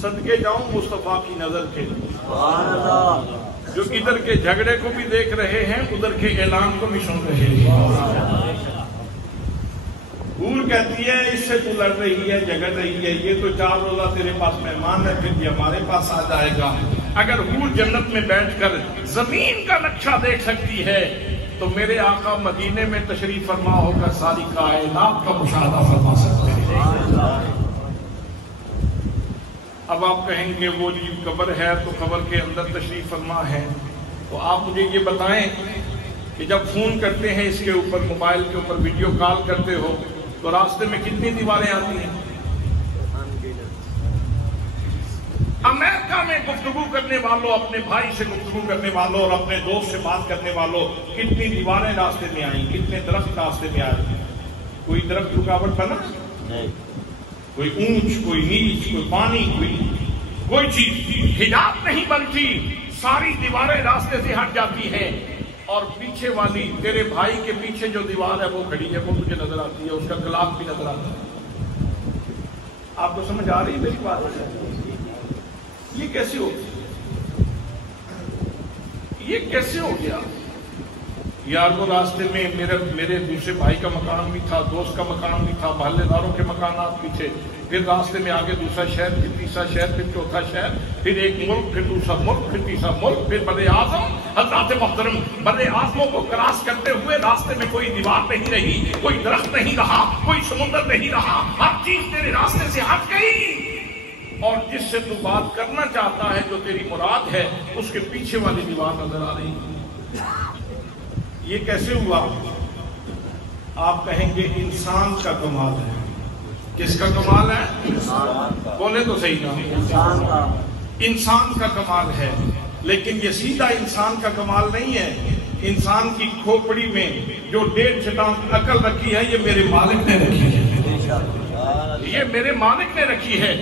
صدقے جاؤں مصطفیٰ کی نظر کے, جو ادھر کے جھگڑے کو بھی دیکھ رہے ہیں ادھر کے اعلان کو بھی سن رہے ہیں. حور کہتی ہے اس سے تو لڑ رہی ہے, جھگڑ رہی ہے, یہ تو 4 روزہ تیرے پاس مہمان ہے, پھر یہ ہمارے پاس آ جائے گا. اگر حور جنت میں بیٹھ کر زمین کا نقشہ دیکھ سکتی ہے تو میرے آقا مدینے میں تشریف فرما ہو کر ساری کائنات کا مشاہدہ فرما سکتے ہیں. اب آپ کہیں گے وہ جی قبر ہے تو قبر کے اندر تشریف فرما ہے, تو آپ مجھے یہ بتائیں کہ جب فون کرتے ہیں اس کے اوپر, موبائل کے اوپر ویڈیو کال کرتے ہو تو راستے میں کتنی دیواریں آتی ہیں؟ امریکہ میں گفتگو کرنے والوں, اپنے بھائی سے گفتگو کرنے والوں اور اپنے دوست سے بات کرنے والوں, کتنی دیواریں راستے میں آئیں, کتنے درخت راستے میں آئے. کوئی درخت رکاوٹ بنا؟ کوئی اونچ, کوئی نیچ, کوئی پانی, کوئی چیز حجاب نہیں بنتی. ساری دیواریں راستے سے ہٹ جاتی ہیں اور پیچھے والی تیرے بھائی کے پیچھے جو دیوار ہے وہ کھڑی ہے, وہ تجھے نظر آتی ہے, اس کا گلاب بھی نظر آتا ہے. آپ کو سمجھ آ رہی ہے میری بات؟ یہ کیسے ہو گیا؟ یہ کیسے ہو گیا یار؟ وہ راستے میں میرے دوسرے بھائی کا مکان بھی تھا, دوست کا مکان بھی تھا, محلے داروں کے مکانات بھی تھے, پھر راستے میں آگے دوسرا شہر, پھر تیسرا شہر, پھر چوتھا شہر, پھر ایک ملک, پھر دوسرا ملک, پھر تیسرا ملک, پھر بر اعظم. حضرات محترم, بر اعظموں کو کراس کرتے ہوئے راستے میں کوئی دیوار نہیں رہی, کوئی درخت نہیں رہا, کوئی سمندر نہیں رہا, ہر چیز تیرے راستے سے ہٹ گئی. اور جس سے تو بات کرنا چاہتا ہے, جو تیری مراد ہے, اس کے پیچھے والی دیوار نظر آ رہی. یہ کیسے ہوا؟ آپ کہیں گے انسان کا کمال ہے. کس کا کمال ہے؟ انسان کا بولے تو صحیح نا، انسان کا کمال ہے، لیکن یہ سیدھا انسان کا کمال نہیں ہے۔ انسان کی کھوپڑی میں جو 1.5 چھٹانک عقل رکھی ہے، یہ میرے مالک نے رکھی ہے، یہ میرے مالک نے رکھی ہے۔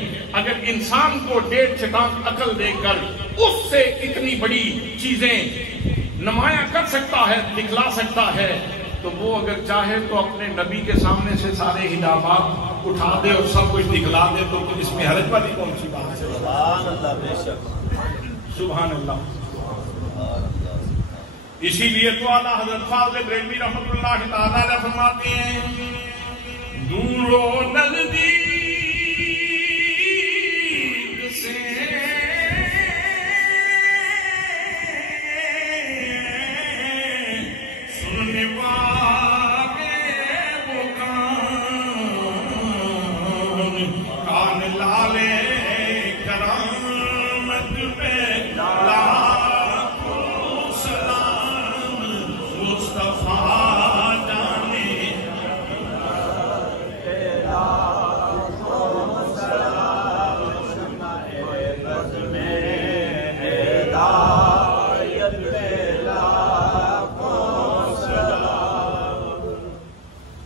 اگر انسان کو 1.5 چھٹانک عقل دے کر اس سے اتنی بڑی چیزیں نمایاں کر سکتا ہے، دکھلا سکتا ہے، تو وہ اگر چاہے تو اپنے نبی کے سامنے سے سارے حجابات اٹھا دے اور سب کچھ دکھلا دے، تو اس میں حرج والی کون سی بات ہے؟ سبحان اللہ، بے شک سبحان اللہ۔ اسی لیے تو اعلیٰ حضرت فاضل بریلوی رحمۃ اللہ تعالیٰ علیہ فرماتے ہیں، دور و نزدیک سے سننے والے وہ کان لالے کرامت پہ لاکھوں سلام مصطفیٰ جانے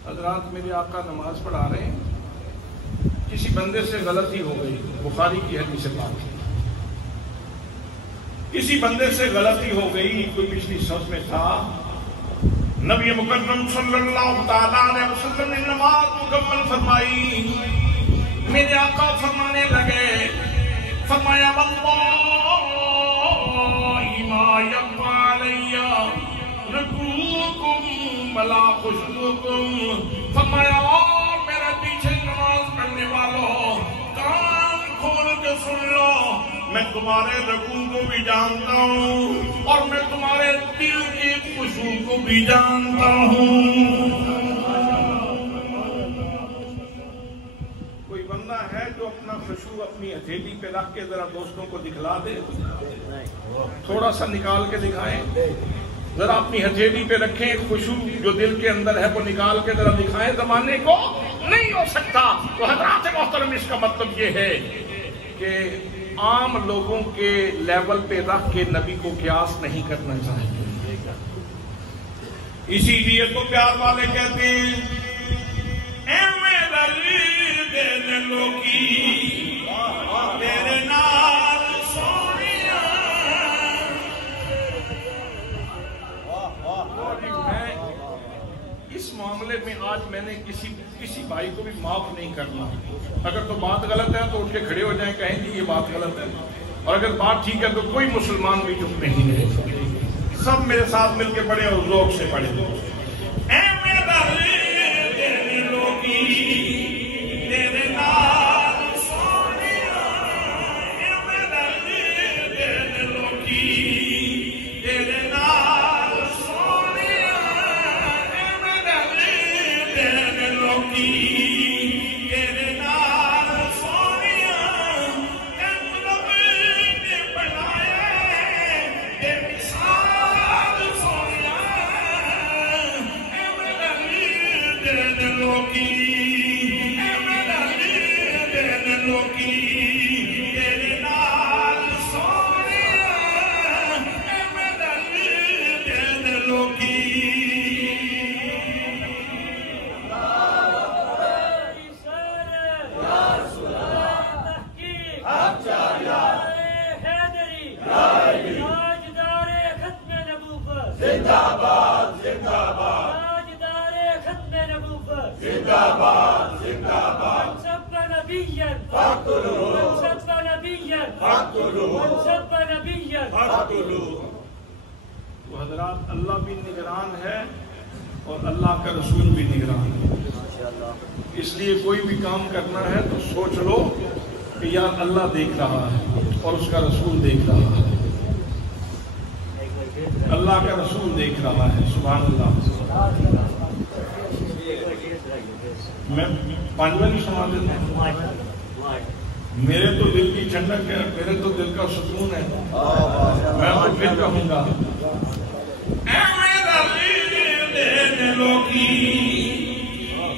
حضرات، میرے آقا نماز پڑھا رہے ہیں، کسی بندے سے غلطی ہو گئی، بخاری کی حدیث سے بات، کسی بندے سے غلطی ہو گئی، کوئی پچھلی صف میں تھا، نبی مکرم صلی اللہ تعالیٰ علیہ وسلم نے نماز مکمل فرمائی، میرے آقا فرمانے لگے، فرمایا واللہ ما یبقى علی رکوعکم ولا خشوعکم، فرمایا میرا پیچھے نماز پڑھنے والوں کان کھول کے سن لو، میں تمہارے رکوع کو بھی جانتا ہوں اور میں تمہارے دل کی خشوع کو بھی جانتا ہوں۔ کوئی بندہ ہے جو اپنا خشوع اپنی ہتھیلی پہ رکھ کے ذرا دوستوں کو دکھلا دے؟ تھوڑا سا نکال کے دکھائیں، ذرا اپنی ہتھیلی پہ رکھیں، خشوع جو دل کے اندر ہے وہ نکال کے ذرا دکھائیں، زمانے کو نہیں ہو سکتا۔ تو حضرات محترم، اس کا مطلب یہ ہے کہ عام لوگوں کے لیول پہ رکھ کے نبی کو قیاس نہیں کرنا چاہیے۔ اسی لیے تو پیار والے کہتے ہیں، اے میرا دل لوگی تیرے نال سونیا۔ میں اس معاملے میں آج میں نے کسی بھائی کو بھی معاف نہیں کرنا۔ اگر تو بات غلط ہے تو اٹھ کے کھڑے ہو جائیں، کہیں کہ یہ بات غلط ہے، اور اگر بات ٹھیک ہے تو کوئی مسلمان بھی چپ نہیں رہے، سب میرے ساتھ مل کے پڑھے اور ذوق سے پڑھے۔ اے میرا دل لوگی تیرے نال سونیا، اے میرا دل لوگی تیرے نال سونیا، اے میرا دل لوگی تیرے نال سونیا، اے رب نے بنایا اے مثال سونیا، اے میرا دل لوگی اے میرا دل لوگی تیرے نال سونیا، اے میرا دل لوگی۔ تو حضرات، اللہ بھی نگران ہے اور اللہ کا رسول بھی نگران ہے، اس لیے کوئی بھی کام کرنا ہے تو سوچ لو کہ یار اللہ دیکھ رہا ہے اور اس کا رسول دیکھ رہا ہے، اللہ کا رسول دیکھ رہا ہے۔ سبحان اللہ۔ میں پانچواں نہیں سنا دیتا ہوں، میرے تو دل کی ٹھنڈک ہے، میرے تو دل کا سکون ہے، میں تو پھر کہوں گا، اے میرا دل لوگی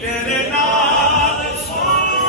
تیرے نال سونیا،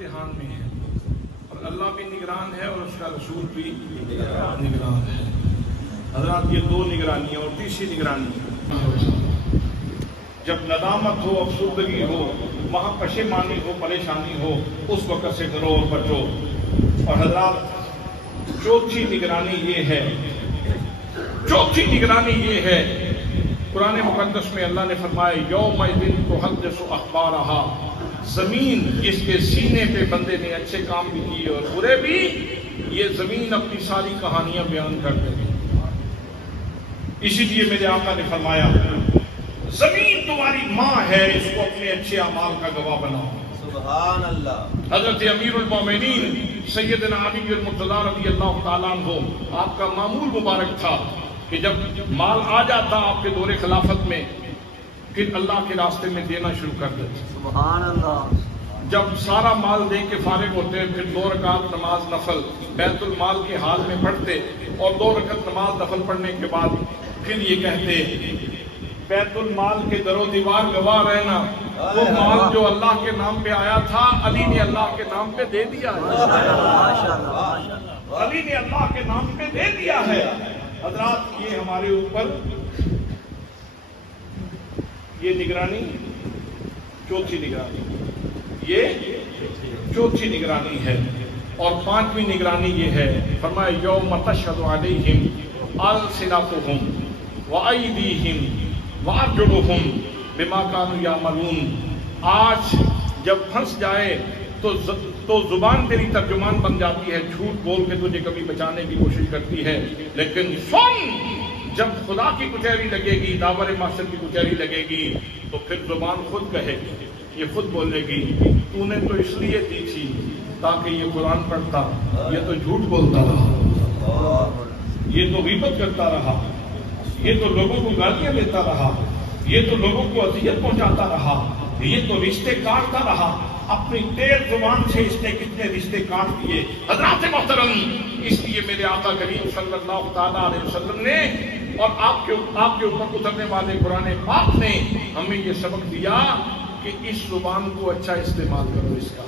امتحان میں ہیں، اور اللہ بھی نگران ہے اور اس کا رسول بھی نگران ہے۔ حضرات یہ دو نگرانیاں، اور تیسری نگرانی جب ندامت ہو، افسردگی ہو، وہاں پشیمانی ہو، پریشانی ہو، اس وقت سے ڈرو اور بچو۔ اور حضرات چوتھی نگرانی یہ ہے، چوتھی نگرانی یہ ہے، قرآن مقدس میں اللہ نے فرمایا یومئذ تحدث اخبارہا، زمین جس کے سینے پہ بندے نے اچھے کام بھی کیے اور برے بھی، یہ زمین اپنی ساری کہانیاں بیان کر دے گی۔ اسی لیے میرے آقا نے فرمایا زمین تمہاری ماں ہے، اس کو اپنے اچھے اعمال کا گواہ بناؤ۔ سبحان اللہ۔ حضرت امیر المومنین سیدنا علی المرتضیٰ رضی اللہ تعالیٰ عنہ، آپ کا معمول مبارک تھا کہ جب مال آ جاتا آپ کے دور خلافت میں، پھر اللہ کے راستے میں دینا شروع کر دیتے۔ سبحان اللہ۔ جب سارا مال دے کے فارغ ہوتے، پھر 2 رکعت نماز نفل بیت المال کے حال میں پڑھتے، اور 2 رکعت نماز نفل پڑھنے کے بعد پھر یہ کہتے بیت المال کے در و دیوار گواہ رہنا، وہ مال جو اللہ کے نام پہ آیا تھا علی نے اللہ کے نام پہ دے دیا ہے، علی نے اللہ کے نام پہ دے دیا ہے۔ حضرات یہ ہمارے اوپر یہ نگرانی، چوتھی نگرانی، یہ چوتھی نگرانی ہے۔ اور 5ویں نگرانی یہ ہے، فرمایا یوم تشہد علیہم السنتہم وایدیہم وارجلہم بما کانوا یعملون۔ آج جب پھنس جائے تو زبان تیری ترجمان بن جاتی ہے، جھوٹ بول کے تجھے کبھی بچانے کی کوشش کرتی ہے، لیکن سن جب خدا کی کچہری لگے گی، داور معاشر کی کچہری لگے گی، تو پھر زبان خود کہے گی، یہ خود بولے گی تو نے تو اس لیے دی تھی تاکہ یہ قرآن پڑھتا، یہ تو جھوٹ بولتا رہا، یہ تو غیبت کرتا رہا، یہ تو لوگوں کو گالیاں دیتا رہا، یہ تو لوگوں کو اذیت پہنچاتا رہا، یہ تو رشتے کاٹتا رہا۔ اپنی تیز زبان سے اس نے کتنے رشتے کاٹ دیے۔ حضرات محترم، اس لیے میرے آقا کریم صلی اللہ تعالیٰ علیہ وسلم نے اور آپ کے اوپر اترنے والے قرآن پاک نے ہمیں یہ سبق دیا کہ اس زبان کو اچھا استعمال کرو، اس کا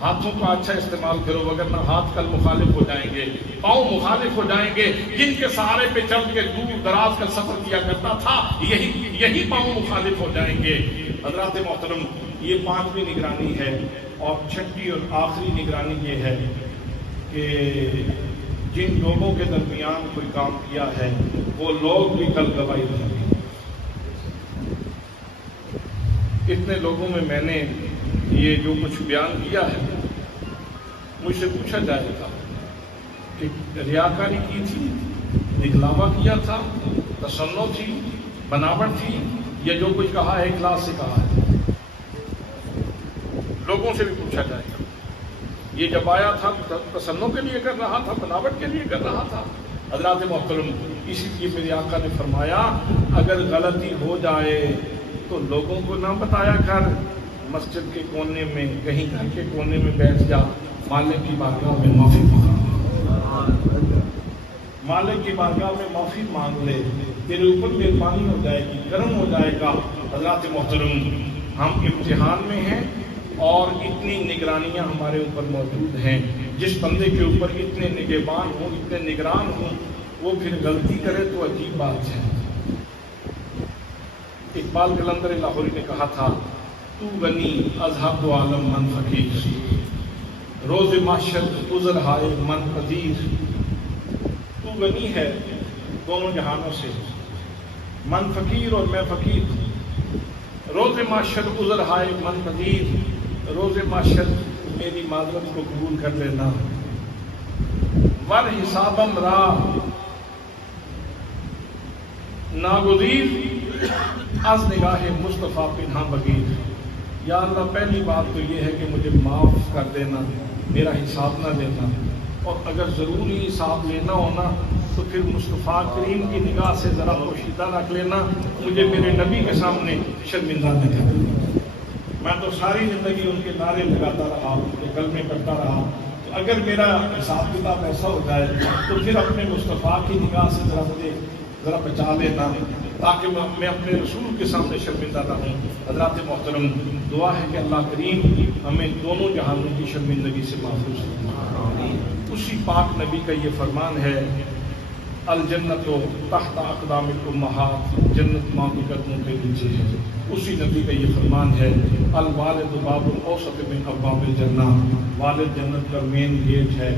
ہاتھوں کا اچھا استعمال کرو، وگرنہ ہاتھ کل مخالف ہو جائیں گے، پاؤں مخالف ہو جائیں گے۔ جن کے سہارے پہ چل کے دور دراز کا سفر کیا کرتا تھا، یہی پاؤں مخالف ہو جائیں گے۔ حضرات محترم، یہ 5ویں نگرانی ہے۔ اور 6ٹھی اور آخری نگرانی یہ ہے کہ جن لوگوں کے درمیان کوئی کام کیا ہے وہ لوگ بھی کل گواہی دیں گے۔ کتنے لوگوں میں نے یہ جو کچھ بیان کیا ہے، مجھ سے پوچھا جائے گا کہ ریاکاری کی تھی، دکھلاوا کیا تھا، تصنع تھی، بناوٹ تھی، یا جو کچھ کہا ہے اخلاص سے کہا ہے؟ لوگوں سے بھی پوچھا جائے گا۔ یہ جب آیا تھا تصنع کے لیے کر رہا تھا، بناوٹ کے لیے کر رہا تھا؟ حضرات محترم، اسی لیے میرے آقا نے فرمایا اگر غلطی ہو جائے تو لوگوں کو نہ بتایا کر، مسجد کے کونے میں، کہیں گھر کے کونے میں بیٹھ جا، مالک کی بارگاہ میں معافی مانگ، مالک کی بارگاہ میں معافی مانگ لے، تیرے اوپر مہربانی ہو جائے گی، کرم ہو جائے گا۔ حضرات محترم، ہم امتحان میں ہیں اور اتنی نگرانیاں ہمارے اوپر موجود ہیں۔ جس بندے کے اوپر اتنے نگہبان ہوں، اتنے نگران ہوں، وہ پھر غلطی کرے تو عجیب بات ہے۔ اقبال قلندر لاہوری نے کہا تھا تو غنی اذہب عالم من فقیر، روز محشر عذر ہائے من پذیر۔ تو غنی ہے دونوں جہانوں سے، من فقیر اور میں فقیر ہوں، روز محشر عذر ہائے من پذیر، روز محشر میری معذرت کو قبول کر لینا۔ ور حسابم را ناگزیر از نگاہ مصطفیٰ پنہا بغیر۔ یا اللہ، پہلی بات تو یہ ہے کہ مجھے معاف کر دینا، میرا حساب نہ لینا، اور اگر ضروری حساب لینا ہونا تو پھر مصطفیٰ کریم کی نگاہ سے ذرا پوشیدہ رکھ لینا، مجھے میرے نبی کے سامنے شرمندہ نہ کرنا۔ میں تو ساری زندگی ان کے نعرے لگاتا رہا، ان کے کلمے پڑھتا رہا، تو اگر میرا حساب کتاب ایسا ہو جائے تو پھر اپنے مصطفیٰ کی نگاہ سے ذرا مجھے ذرا بچا لینا تاکہ میں اپنے رسول کے سامنے شرمندہ نہ ہوں۔ حضرات محترم، دعا ہے کہ اللہ کریم ہمیں دونوں جہانوں کی شرمندگی سے محفوظ فرمائے۔ اسی پاک نبی کا یہ فرمان ہے، الجنت تحت اقدام الامہات، جنت ماں کے قدموں کے نیچے ہے۔ اسی نبی کا یہ فرمان ہے، الوالد باب الاوسط من ابواب الجنہ، والد جنت کا مین گیٹ ہے۔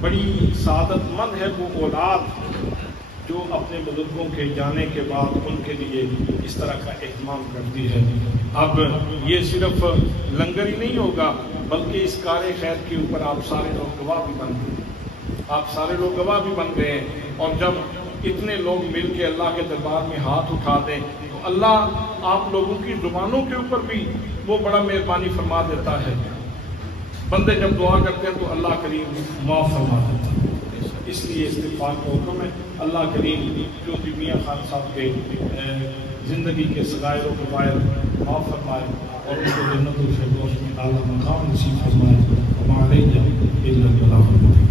بڑی سعادت مند ہے وہ اولاد جو اپنے بزرگوں کے جانے کے بعد ان کے لیے اس طرح کا اہتمام کرتی ہے۔ اب یہ صرف لنگر ہی نہیں ہوگا بلکہ اس کار خیر کے اوپر آپ سارے لوگ گواہ بھی بن گئے، آپ سارے لوگ گواہ بھی بن گئے ہیں۔ اور جب اتنے لوگ مل کے اللہ کے دربار میں ہاتھ اٹھا دیں تو اللہ آپ لوگوں کی زبانوں کے اوپر بھی وہ بڑا مہربانی فرما دیتا ہے۔ بندے جب دعا کرتے ہیں تو اللہ کریم معاف فرما دیتا ہے۔ اس لیے استغفار کا حکم ہے۔ اللہ کریم جو میاں خان صاحب کے زندگی کے سغائر و کبائر معاف فرمائے اور ان کو جنت الفردوس میں اعلیٰ مقام نصیب فرمائے۔ وما علینا الا البلاغ المبین۔